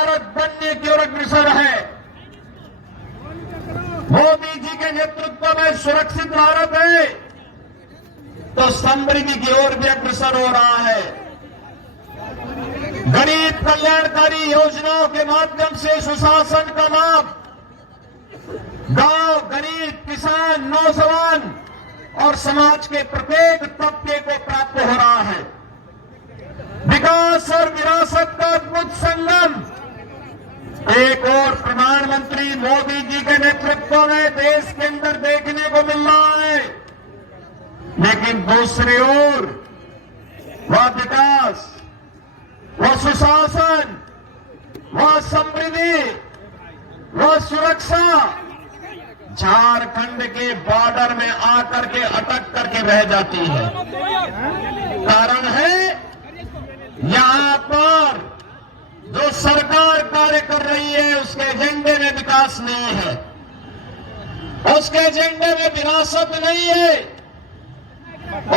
भारत बनने की ओर अग्रसर है। मोदी जी के नेतृत्व में सुरक्षित भारत है तो समृद्धि की ओर भी अग्रसर हो रहा है। गरीब कल्याणकारी योजनाओं के माध्यम से सुशासन का लाभ गांव, गरीब, किसान, नौजवान और समाज के प्रत्येक तबके को प्राप्त हो रहा है। विकास और विरासत का अद्भुत संगम एक और प्रधानमंत्री मोदी जी के नेतृत्व में देश के अंदर देखने को मिल रहा है, लेकिन दूसरी ओर वह विकास, वह सुशासन, वह समृद्धि, वह सुरक्षा झारखंड के बॉर्डर में आकर के अटक करके रह जाती है। कारण है यहां पर जो सरकार कार्य कर रही है उसके एजेंडे में विकास नहीं है, उसके एजेंडे में विरासत नहीं है,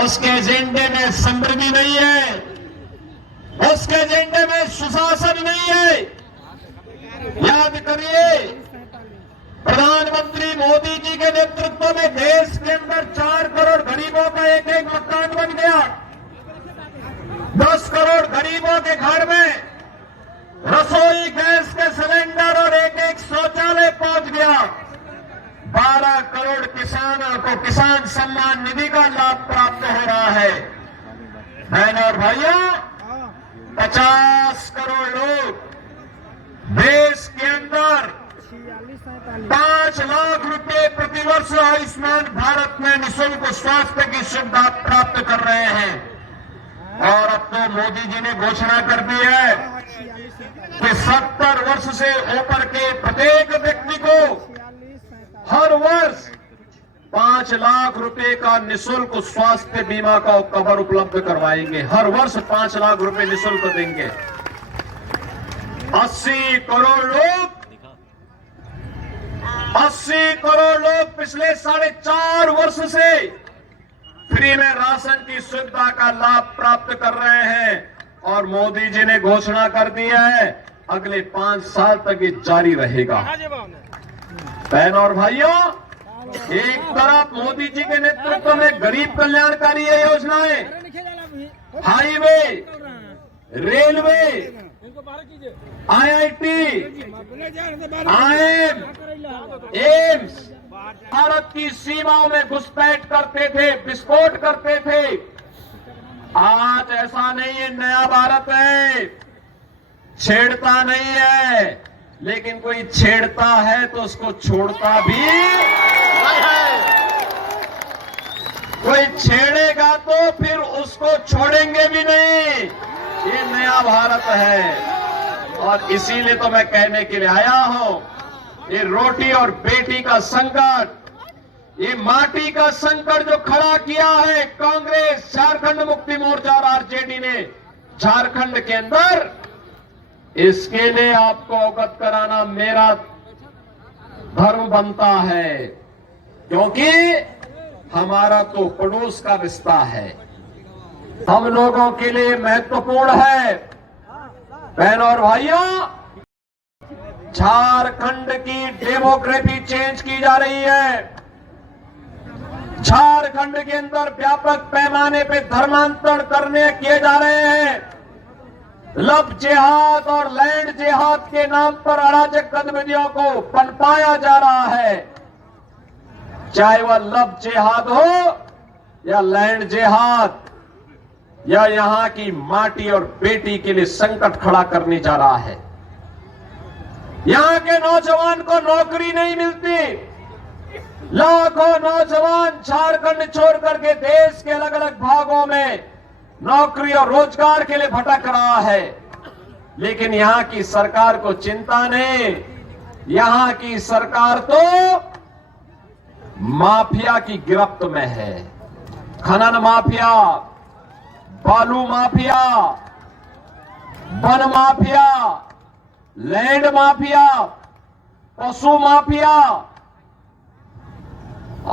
उसके एजेंडे में समृद्धि नहीं है, उसके एजेंडे में सुशासन नहीं है। याद करिए, प्रधानमंत्री मोदी जी के नेतृत्व में देश के अंदर 4 करोड़ गरीबों का एक मकान बन गया। 10 करोड़ गरीबों के घर में रसोई गैस के सिलेंडर और एक शौचालय पहुंच गया। 12 करोड़ किसानों को किसान सम्मान निधि का लाभ प्राप्त हो रहा है। बहनों और भाइयों, 50 करोड़ लोग देश के अंदर 5 लाख रुपए प्रतिवर्ष आयुष्मान भारत में निःशुल्क स्वास्थ्य की सुविधा प्राप्त कर रहे हैं। और अब तो मोदी जी ने घोषणा कर दी है कि 70 वर्ष से ऊपर के प्रत्येक व्यक्ति को हर वर्ष 5 लाख रुपए का निःशुल्क स्वास्थ्य बीमा का कवर उपलब्ध करवाएंगे। हर वर्ष 5 लाख रुपए निःशुल्क देंगे। 80 करोड़ लोग पिछले 4.5 वर्ष से फ्री में राशन की सुविधा का लाभ प्राप्त कर रहे हैं। और मोदी जी ने घोषणा कर दी है अगले 5 साल तक ये जारी रहेगा। बहनों और भाइयों, एक तरफ मोदी जी के नेतृत्व में गरीब कल्याणकारी योजनाएं, highway, railway, IIT, IIM, AIIMS Bharat की सीमाओं में घुसपैठ करते थे, विस्फोट करते थे। आज ऐसा नहीं है, नया भारत है, छेड़ता नहीं है, लेकिन कोई छेड़ता है तो उसको छोड़ता भी है। कोई छेड़ेगा तो फिर उसको छोड़ेंगे भी नहीं। ये नया भारत है और इसीलिए तो मैं कहने के लिए आया हूं, ये रोटी और बेटी का संकट, ये माटी का संकट जो खड़ा किया है कांग्रेस, झारखंड मुक्ति मोर्चा और आरजेडी ने झारखंड के अंदर, इसके लिए आपको अवगत कराना मेरा धर्म बनता है, क्योंकि हमारा तो पड़ोस का रिश्ता है, हम लोगों के लिए महत्वपूर्ण है। बहनों और भाइयों, झारखंड की डेमोग्राफी चेंज की जा रही है। झारखंड के अंदर व्यापक पैमाने पे धर्मांतरण किए जा रहे हैं। लव जिहाद और लैंड जिहाद के नाम पर अराजक गतिविधियों को पनपाया जा रहा है। चाहे वह लव जिहाद हो या लैंड जिहाद, या यहां की माटी और बेटी के लिए संकट खड़ा करने जा रहा है। यहां के नौजवान को नौकरी नहीं मिलती। लाखों नौजवान झारखंड छोड़ करके देश के अलग अलग भागों में नौकरी और रोजगार के लिए भटक रहा है, लेकिन यहां की सरकार को चिंता नहीं। यहां की सरकार तो माफिया की गिरफ्त में है। खनन माफिया, बालू mafia, one mafia, land mafia, पशु माफिया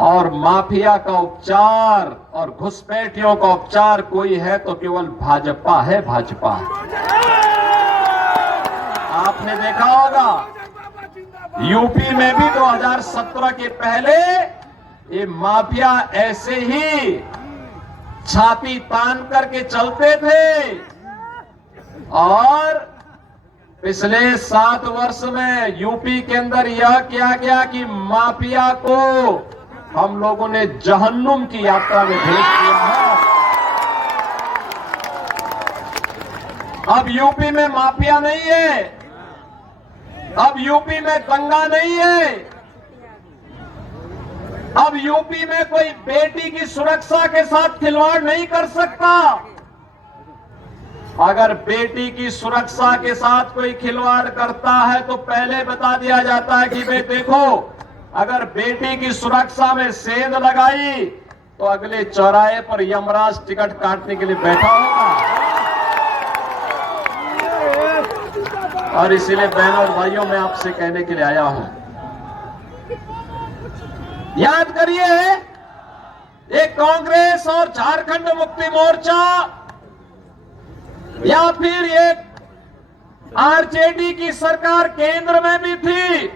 और माफिया का उपचार और घुसपैठियों का उपचार कोई है तो केवल भाजपा है। भाजपा आपने देखा होगा यूपी में भी 2017 के पहले ये माफिया ऐसे ही छाती तान करके चलते थे और पिछले 7 वर्ष में यूपी के अंदर यह किया गया कि माफिया को हम लोगों ने जहन्नुम की यात्रा में भेज दिया है। अब यूपी में माफिया नहीं है, अब यूपी में दंगा नहीं है, अब यूपी में कोई बेटी की सुरक्षा के साथ खिलवाड़ नहीं कर सकता। अगर बेटी की सुरक्षा के साथ कोई खिलवाड़ करता है तो पहले बता दिया जाता है कि भाई देखो, अगर बेटी की सुरक्षा में सेंध लगाई तो अगले चौराहे पर यमराज टिकट काटने के लिए बैठा होगा। और इसीलिए बहनों और भाइयों मैं आपसे कहने के लिए आया हूं, याद करिए ये कांग्रेस और झारखंड मुक्ति मोर्चा या फिर ये आरजेडी की सरकार केंद्र में भी थी,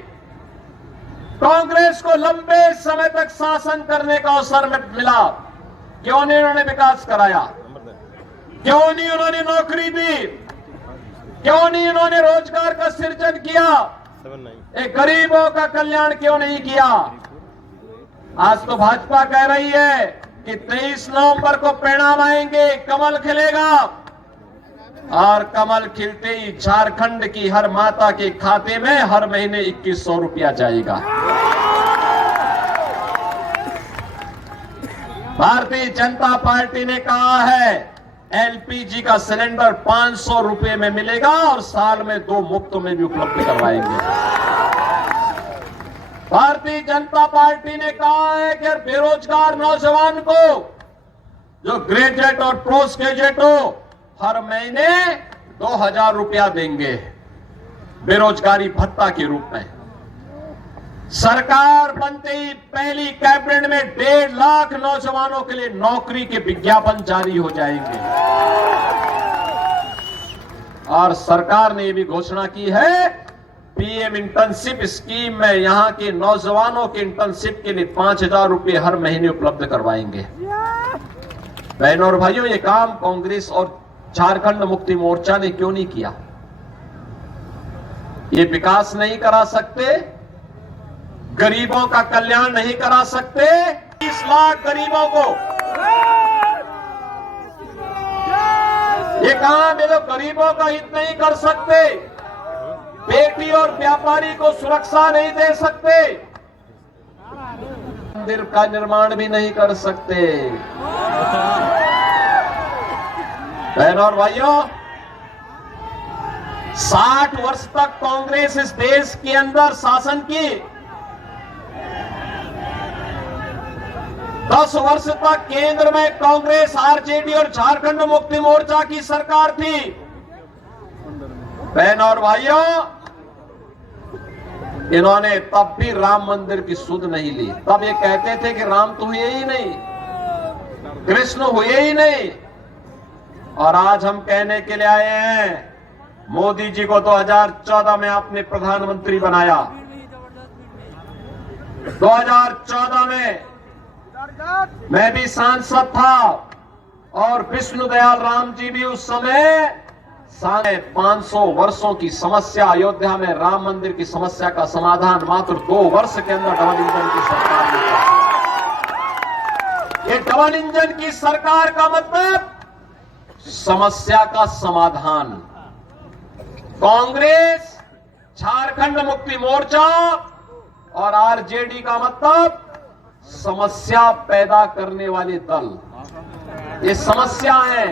कांग्रेस को लंबे समय तक शासन करने का अवसर मिला। क्यों नहीं उन्होंने विकास कराया? क्यों नहीं उन्होंने नौकरी दी? क्यों नहीं उन्होंने रोजगार का सृजन किया? एक गरीबों का कल्याण क्यों नहीं किया? आज तो भाजपा कह रही है कि 23 नवंबर को परिणाम आएंगे, कमल खिलेगा, और कमल खिलते ही झारखंड की हर माता के खाते में हर महीने 2100 रुपया जाएगा। भारतीय जनता पार्टी ने कहा है एलपीजी का सिलेंडर 500 रुपए में मिलेगा और साल में 2 मुफ्त में भी उपलब्ध करवाएंगे। भारतीय जनता पार्टी ने कहा है कि बेरोजगार नौजवान को जो ग्रेजुएट और पोस्ट ग्रेजुएट हो हर महीने 2000 रुपया देंगे बेरोजगारी भत्ता के रूप में। सरकार बनते ही पहली कैबिनेट में 1.5 लाख नौजवानों के लिए नौकरी के विज्ञापन जारी हो जाएंगे। और सरकार ने यह भी घोषणा की है पीएम इंटर्नशिप स्कीम में यहां के नौजवानों के इंटर्नशिप के लिए 5000 रुपये हर महीने उपलब्ध करवाएंगे। बहनों और भाइयों, ये काम कांग्रेस और झारखंड मुक्ति मोर्चा ने क्यों नहीं किया? ये विकास नहीं करा सकते, गरीबों का कल्याण नहीं करा सकते? 30 लाख गरीबों को ये काम ये लोग गरीबों का हित नहीं कर सकते, बेटी और व्यापारी को सुरक्षा नहीं दे सकते, मंदिर का निर्माण भी नहीं कर सकते। बहनों और भाइयों, 60 वर्ष तक कांग्रेस इस देश के अंदर शासन की, 10 वर्ष तक केंद्र में कांग्रेस, आरजेडी और झारखंड मुक्ति मोर्चा की सरकार थी। बहनों और भाइयों, इन्होंने तब भी राम मंदिर की सुध नहीं ली। तब ये कहते थे कि राम तो हुए ही नहीं, कृष्ण हुए ही नहीं। और आज हम कहने के लिए आए हैं, मोदी जी को 2014 में आपने प्रधानमंत्री बनाया। 2014 में मैं भी सांसद था और विष्णु दयाल राम जी भी उस समय 500 वर्षों की समस्या अयोध्या में राम मंदिर की समस्या का समाधान मात्र 2 वर्ष के अंदर डबल इंजन की सरकार ने किया। ये डबल इंजन की सरकार का मतलब समस्या का समाधान। कांग्रेस, झारखंड मुक्ति मोर्चा और आरजेडी का मतलब समस्या पैदा करने वाले दल। ये समस्या है,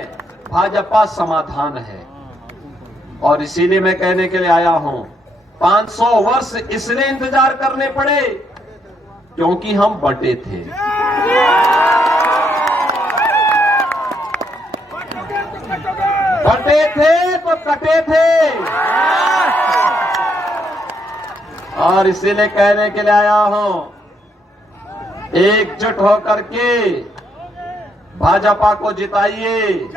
भाजपा समाधान है। और इसीलिए मैं कहने के लिए आया हूं, 500 वर्ष इसलिए इंतजार करने पड़े क्योंकि हम बटे थे। बटे थे तो कटे थे। और इसीलिए कहने के लिए आया हूं, एकजुट होकर के भाजपा को जिताइए।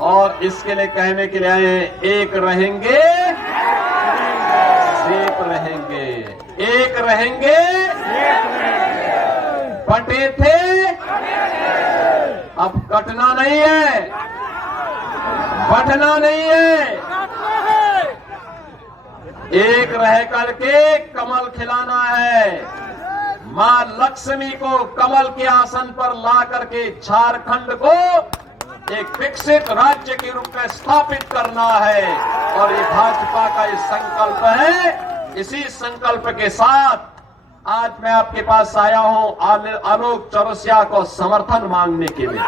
और इसके लिए कहने के लिए आए, एक रहेंगे रहेंगे, बटे थे, अब कटना नहीं है, बटना नहीं है, एक रह करके कमल खिलाना है। मां लक्ष्मी को कमल के आसन पर ला करके झारखंड को एक विकसित राज्य के रूप में स्थापित करना है और ये भाजपा का ये संकल्प है। इसी संकल्प के साथ आज मैं आपके पास आया हूं आलोक चौरसिया को समर्थन मांगने के लिए।